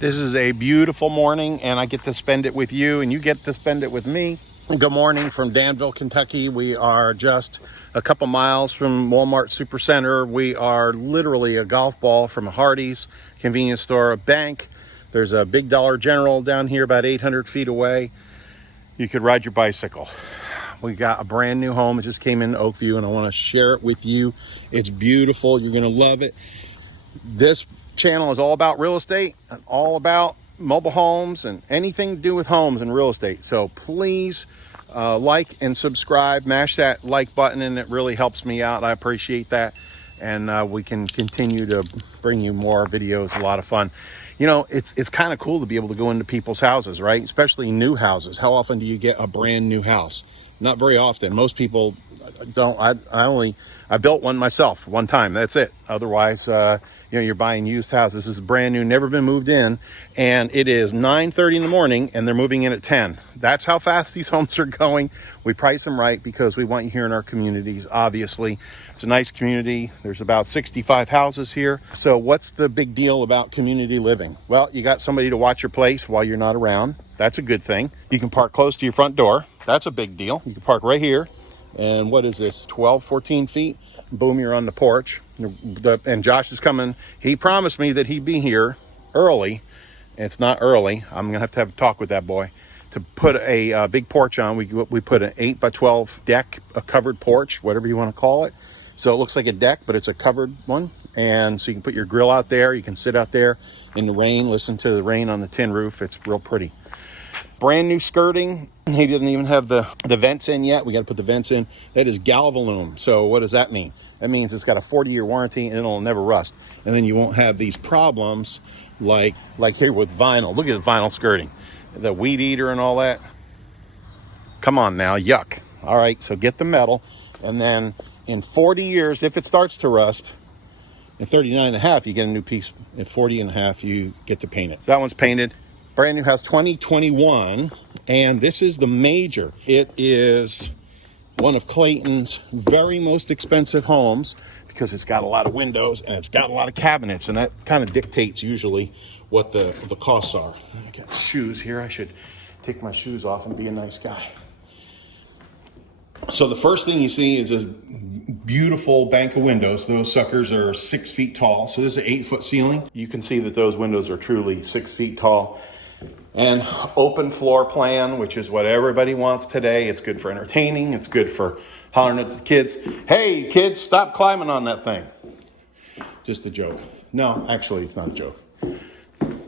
This is a beautiful morning, and I get to spend it with you, and you get to spend it with me. Good morning from Danville, Kentucky. We are just a couple miles from Walmart Supercenter. We are literally a golf ball from a Hardee's convenience store, a bank. There's a big Dollar General down here about 800 feet away. You could ride your bicycle. We got a brand new home. It just came in Oakview, and I want to share it with you. It's beautiful. You're going to love it. This channel is all about real estate and all about mobile homes and anything to do with homes and real estate. So please like and subscribe, mash that like button, and it really helps me out. I appreciate that. And we can continue to bring you more videos. A lot of fun. You know, it's kind of cool to be able to go into people's houses, right? Especially new houses. How often do you get a brand new house? Not very often. Most people don't. I built one myself one time. That's it. Otherwise, you're buying used houses. This is brand new, never been moved in, and it is 9:30 in the morning, and they're moving in at 10. That's how fast these homes are going. We price them right because we want you here in our communities. Obviously, it's a nice community. There's about 65 houses here. So, what's the big deal about community living? Well, you got somebody to watch your place while you're not around. That's a good thing. You can park close to your front door. That's a big deal. You can park right here. And what is this, 12, 14 feet? Boom, you're on the porch. And Josh is coming. He promised me that he'd be here early. It's not early. I'm going to have a talk with that boy to put a big porch on. We put an 8 by 12 deck, a covered porch, whatever you want to call it. So it looks like a deck, but it's a covered one. And so you can put your grill out there. You can sit out there in the rain, listen to the rain on the tin roof. It's real pretty. Brand new skirting. He didn't even have the vents in yet. We got to put the vents in. That is Galvalume. So what does that mean? That means it's got a 40-year warranty and it'll never rust. And then you won't have these problems like here with vinyl. Look at the vinyl skirting. The weed eater and all that. Come on now, yuck. All right, so get the metal. And then in 40 years, if it starts to rust, in 39 and a half, you get a new piece. At 40 and a half, you get to paint it. So that one's painted. Brand new house, 2021, and this is the major. It is one of Clayton's very most expensive homes because it's got a lot of windows and it's got a lot of cabinets, and that kind of dictates usually what the costs are. I got shoes here. I should take my shoes off and be a nice guy. So the first thing you see is this beautiful bank of windows. Those suckers are 6 feet tall. So this is an 8-foot ceiling. You can see that those windows are truly 6 feet tall. And open floor plan, which is what everybody wants today. It's good for entertaining. It's good for hollering at the kids. Hey, kids, stop climbing on that thing. Just a joke. No, actually, it's not a joke.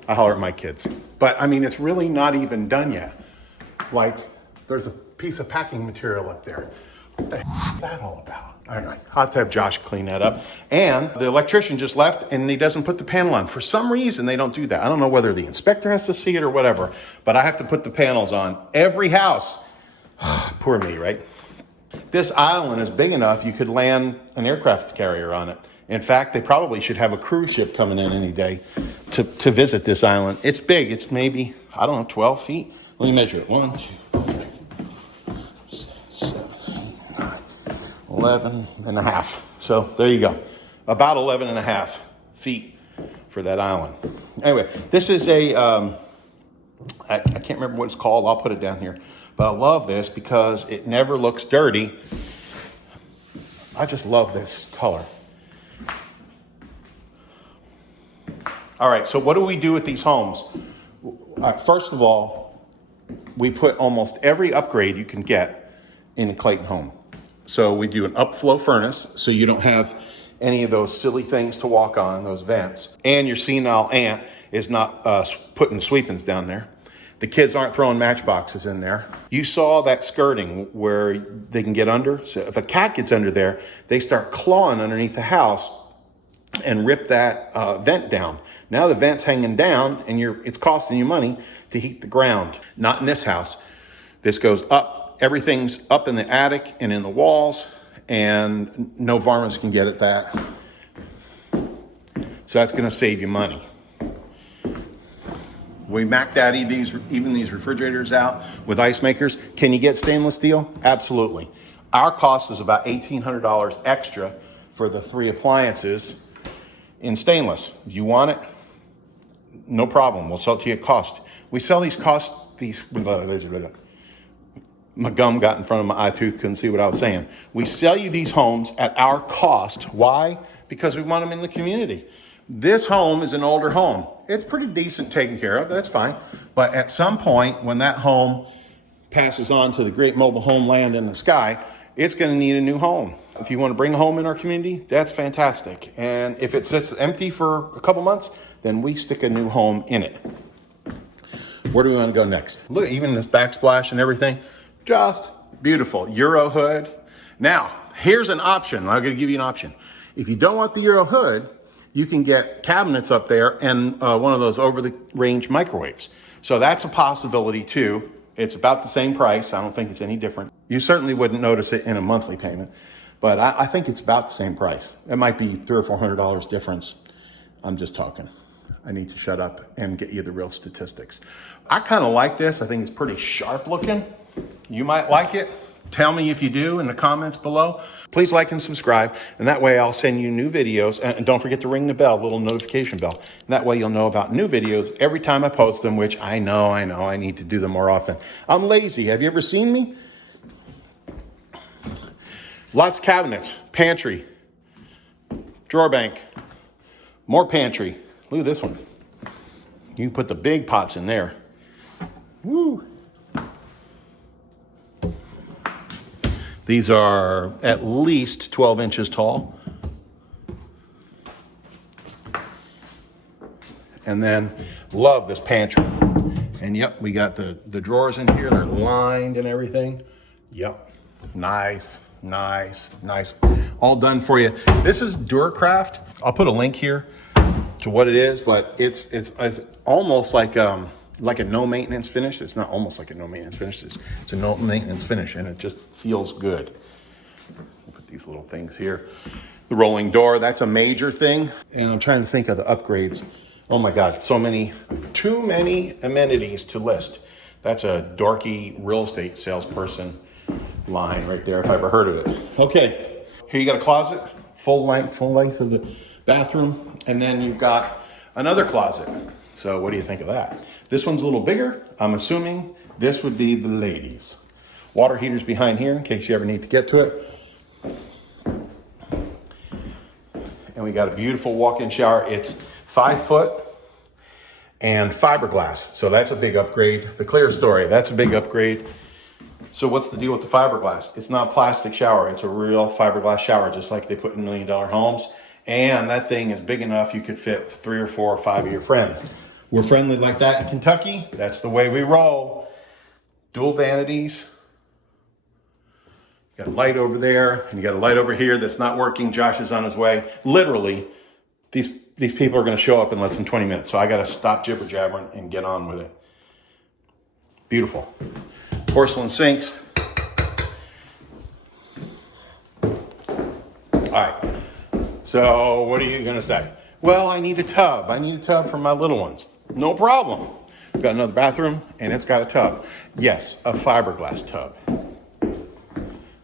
I holler at my kids. But, I mean, it's really not even done yet. Like, there's a piece of packing material up there. What the heck is that all about? Anyway, I'll have to have Josh clean that up. And the electrician just left and he doesn't put the panel on. For some reason, they don't do that. I don't know whether the inspector has to see it or whatever, but I have to put the panels on every house. Poor me, right? This island is big enough you could land an aircraft carrier on it. In fact, they probably should have a cruise ship coming in any day to visit this island. It's big. It's maybe, 12 feet. Let me measure it. 1, 2, 3. 11 and a half. So there you go. About 11 and a half feet for that island. Anyway, this is a, I can't remember what it's called. I'll put it down here. But I love this because it never looks dirty. I just love this color. All right, so what do we do with these homes? First of all, we put almost every upgrade you can get in a Clayton home. So we do an upflow furnace, so you don't have any of those silly things to walk on, those vents. And your senile aunt is not putting sweepings down there. The kids aren't throwing matchboxes in there. You saw that skirting where they can get under. So if a cat gets under there, they start clawing underneath the house and rip that vent down. Now the vent's hanging down and it's costing you money to heat the ground. Not in this house. This goes up. Everything's up in the attic and in the walls, and no varmints can get at that. So that's going to save you money. We maxed out even these refrigerators out with ice makers. Can you get stainless steel? Absolutely. Our cost is about $1,800 extra for the 3 appliances in stainless. If you want it, no problem. We'll sell it to you at cost. We sell these my gum got in front of my eye tooth, couldn't see what I was saying. We sell you these homes at our cost. Why? Because we want them in the community. This home is an older home. It's pretty decent taken care of, that's fine. But at some point, when that home passes on to the great mobile home land in the sky, it's gonna need a new home. If you wanna bring a home in our community, that's fantastic. And if it sits empty for a couple months, then we stick a new home in it. Where do we wanna go next? Look, even this backsplash and everything, just beautiful. Euro hood. Now, here's an option. I'm gonna give you an option. If you don't want the Euro hood, you can get cabinets up there and one of those over-the-range microwaves. So that's a possibility too. It's about the same price. I don't think it's any different. You certainly wouldn't notice it in a monthly payment, but I think it's about the same price. It might be $300 or $400 difference. I'm just talking. I need to shut up and get you the real statistics. I kind of like this. I think it's pretty sharp looking. You might like it. Tell me if you do in the comments below. Please like and subscribe, and that way I'll send you new videos. And don't forget to ring the bell, little notification bell. And that way you'll know about new videos every time I post them, which I know I need to do them more often. I'm lazy. Have you ever seen me? Lots of cabinets, pantry, drawer bank, more pantry. Look at this one. You can put the big pots in there. Woo. These are at least 12 inches tall. And then love this pantry. And yep, we got the drawers in here. They're lined and everything. Yep, nice. All done for you. This is Duracraft. I'll put a link here to what it is, but it's almost like a no maintenance finish. It's not almost like a no maintenance finish. It's a no maintenance finish, and it just feels good. We'll put these little things here. The rolling door, that's a major thing. And I'm trying to think of the upgrades. Oh my God, too many amenities to list. That's a dorky real estate salesperson line right there, if I ever heard of it. Okay, here you got a closet, full length of the bathroom, and then you've got another closet. So what do you think of that? This one's a little bigger. I'm assuming this would be the ladies. Water heater's behind here in case you ever need to get to it. And we got a beautiful walk-in shower. It's 5 foot and fiberglass. So that's a big upgrade. The clear story, that's a big upgrade. So what's the deal with the fiberglass? It's not a plastic shower. It's a real fiberglass shower, just like they put in $1 million homes. And that thing is big enough you could fit 3 or 4 or 5 of your friends. We're friendly like that in Kentucky. That's the way we roll. Dual vanities. You got a light over there, and you got a light over here that's not working. Josh is on his way. Literally, these people are going to show up in less than 20 minutes. So I got to stop jibber jabbering and get on with it. Beautiful. Porcelain sinks. All right. So what are you going to say? Well, I need a tub. I need a tub for my little ones. No problem. We've got another bathroom, and it's got a tub. Yes, a fiberglass tub.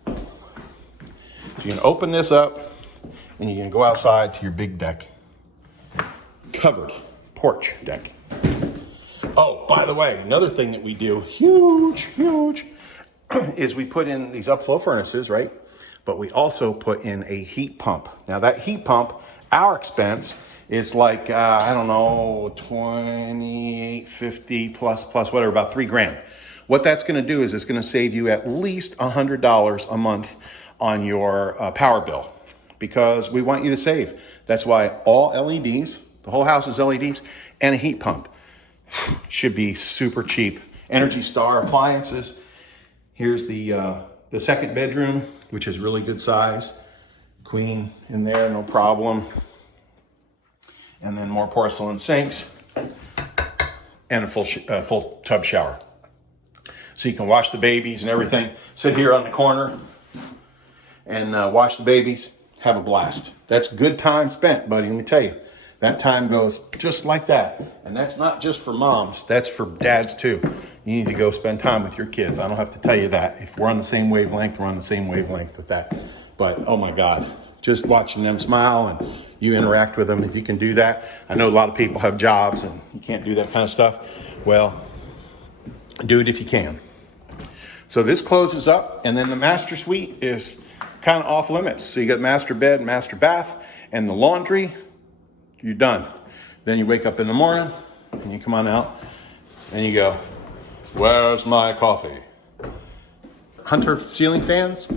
So you can open this up, and you can go outside to your big deck. Covered porch deck. Oh, by the way, another thing that we do, huge, is we put in these upflow furnaces, right? But we also put in a heat pump. Now that heat pump, our expense is like, I don't know, $28.50 plus whatever, about $3,000. What that's gonna do is it's gonna save you at least $100 a month on your power bill, because we want you to save. That's why all LEDs, the whole house is LEDs, and a heat pump should be super cheap. Energy Star appliances. Here's the second bedroom, which is really good size. Queen in there, no problem. And then more porcelain sinks and a full tub shower. So you can wash the babies and everything. Sit here on the corner and wash the babies. Have a blast. That's good time spent, buddy. Let me tell you. That time goes just like that. And that's not just for moms. That's for dads too. You need to go spend time with your kids. I don't have to tell you that. If we're on the same wavelength, we're on the same wavelength with that. But oh my God, just watching them smile and you interact with them. If you can do that, I know a lot of people have jobs and you can't do that kind of stuff. Well, do it if you can. So this closes up, and then the master suite is kind of off limits. So you got master bed, master bath, and the laundry. You're done. Then you wake up in the morning and you come on out and you go, where's my coffee? Hunter ceiling fans.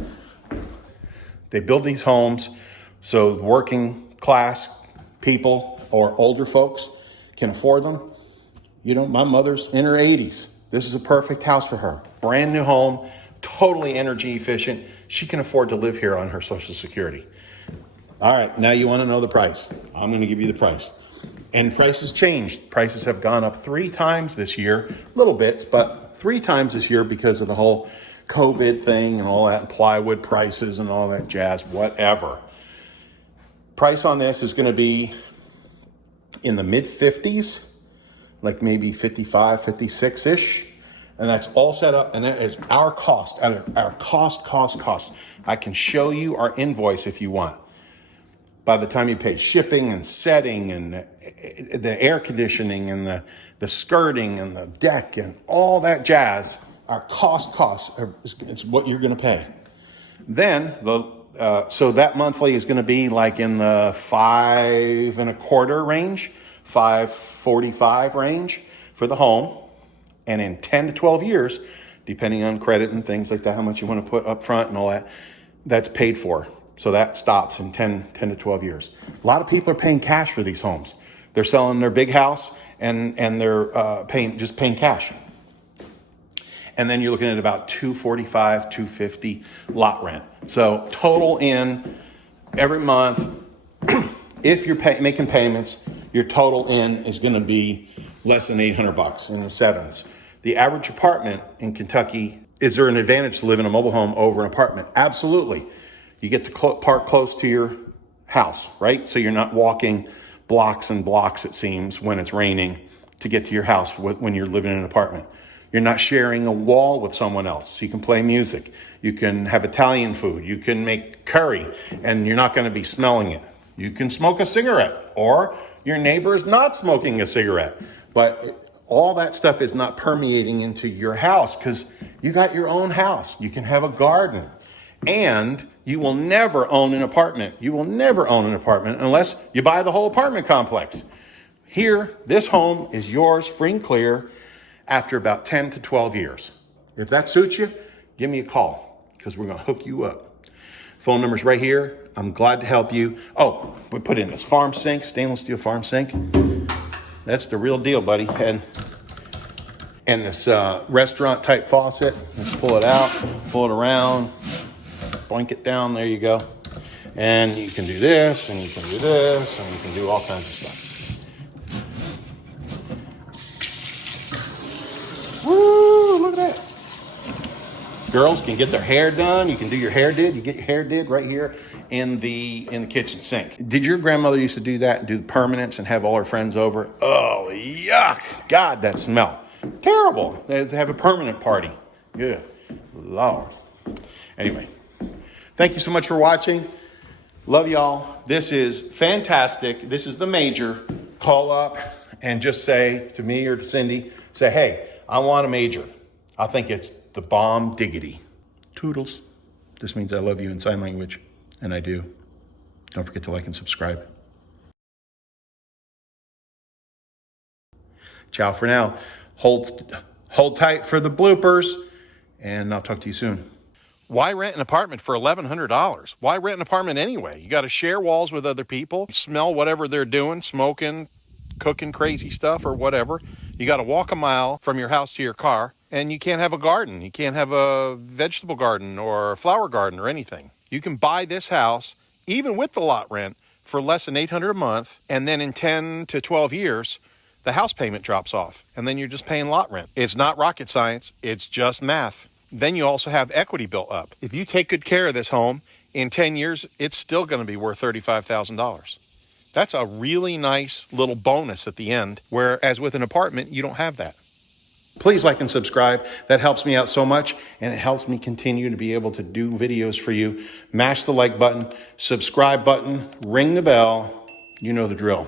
They build these homes so working class people or older folks can afford them. You know, my mother's in her 80s. This is a perfect house for her. Brand new home, totally energy efficient. She can afford to live here on her Social Security. All right, now you want to know the price. I'm going to give you the price. And prices changed. Prices have gone up 3 times this year, little bits, but 3 times this year because of the whole COVID thing and all that, and plywood prices and all that jazz, whatever. Price on this is going to be in the mid 50s, like maybe 55, 56-ish. And that's all set up, and that is our cost, our cost. I can show you our invoice if you want. By the time you pay shipping and setting and the air conditioning and the skirting and the deck and all that jazz, our cost is what you're going to pay. Then, so that monthly is going to be like in the $5.25 range, $5.45 range for the home. And in 10 to 12 years, depending on credit and things like that, how much you want to put up front and all that, that's paid for. So that stops in 10 to 12 years. A lot of people are paying cash for these homes. They're selling their big house and they're paying cash. And then you're looking at about $245, $250 lot rent. So total in every month, if you're making payments, your total in is going to be less than $800 in the 7s. The average apartment in Kentucky, is there an advantage to live in a mobile home over an apartment? Absolutely. You get to park close to your house, right? So you're not walking blocks and blocks, it seems, when it's raining to get to your house when you're living in an apartment. You're not sharing a wall with someone else. So you can play music. You can have Italian food. You can make curry, and you're not going to be smelling it. You can smoke a cigarette, or your neighbor is not smoking a cigarette. But all that stuff is not permeating into your house because you got your own house. You can have a garden. And you will never own an apartment. You will never own an apartment unless you buy the whole apartment complex. Here, this home is yours free and clear after about 10 to 12 years. If that suits you, give me a call because we're going to hook you up. Phone number's right here. I'm glad to help you. Oh, we put in this farm sink, stainless steel farm sink. That's the real deal, buddy. And this restaurant type faucet. Let's pull it out, pull it around, boink it down. There you go. And you can do this, and you can do this, and you can do all kinds of stuff. Woo, look at that. Girls can get their hair done. You can do your hair did. You get your hair did right here in the kitchen sink. Did your grandmother used to do that and do the permanents and have all her friends over? Oh, yuck. God, that smell. Terrible. They have a permanent party. Good Lord. Anyway, thank you so much for watching. Love y'all. This is fantastic. This is the major. Call up and just say to me or to Cindy, say, hey, I want a major. I think it's the bomb diggity. Toodles. This means I love you in sign language, and I do. Don't forget to like and subscribe. Ciao for now. Hold tight for the bloopers, and I'll talk to you soon. Why rent an apartment for $1,100? Why rent an apartment anyway? You got to share walls with other people, smell whatever they're doing, smoking, cooking crazy stuff or whatever. You got to walk a mile from your house to your car, and you can't have a garden. You can't have a vegetable garden or a flower garden or anything. You can buy this house, even with the lot rent, for less than $800 a month, and then in 10 to 12 years, the house payment drops off, and then you're just paying lot rent. It's not rocket science. It's just math. Then you also have equity built up. If you take good care of this home, in 10 years, it's still going to be worth $35,000. That's a really nice little bonus at the end, whereas with an apartment, you don't have that. Please like and subscribe. That helps me out so much, and it helps me continue to be able to do videos for you. Mash the like button, subscribe button, ring the bell. You know the drill.